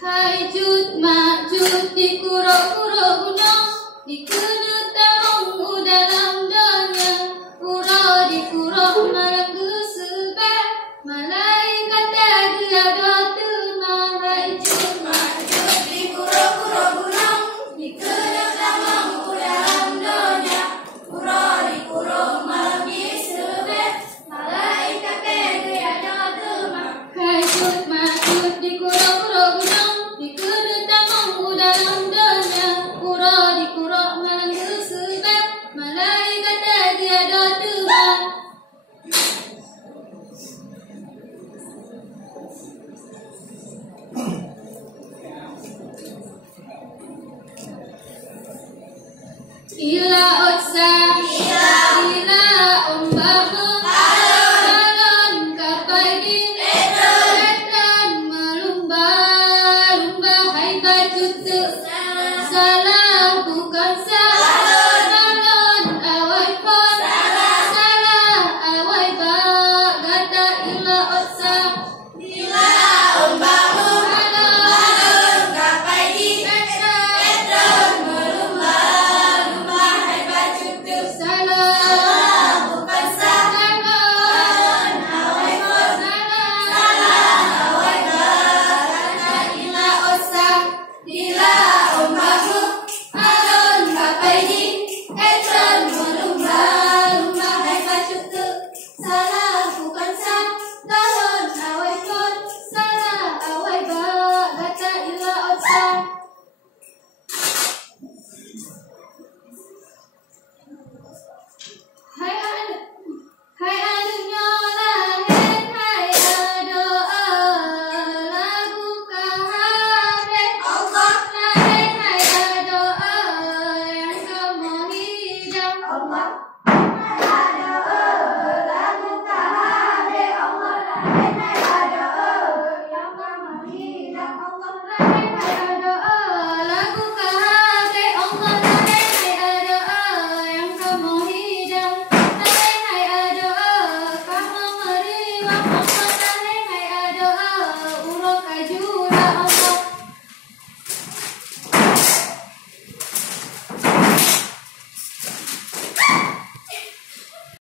Hai cut mak cut di kuro-kuro gunung, di kedut tamong dalam dunia, kuro di kuro malam gesebe, malaikat tadi ada tenang. Hai cut mak cut di kuro-kuro gunung, di kedut tamong dalam dunia, kuro di kuro malam gesebe, malaikat tadi ada tenang. Hai cut mak cut di kuro-kuro gunung, di kedut tamong dalam dunia, kuro di kuro malam gesebe, malaikat tadi ada tenang. Ila otsa, ila ombamu, alon kapaidi, etran melumba-lumba. Hai bacut salah bukan salah, alon awai pon, salah awai ba, gata ila otsa, ila ombamu, alon kapaidi, etran melumba-lumba. Hai bacut salah bukan salah, alon awai pon, salah awai ba, gata ila otsa, ila ombamu, alon kapaidi, etran melumba-lumba. Hai bacut salah bukan salah, alon awai pon, salah awai ba, gata ila otsa. Hai anu nyolahen, hai doa lagu kahare Allah lahen, hai doa yang kamu hidang Allah. Hai doa lagu kahare Allah lahen, hai doa yang kamu hidang Allah lahen, hai doa lagu kahare Allah lahen, hai doa yang kamu hidang lahen, hai doa kamu meriwang Allah lahen, hai doa urok kaju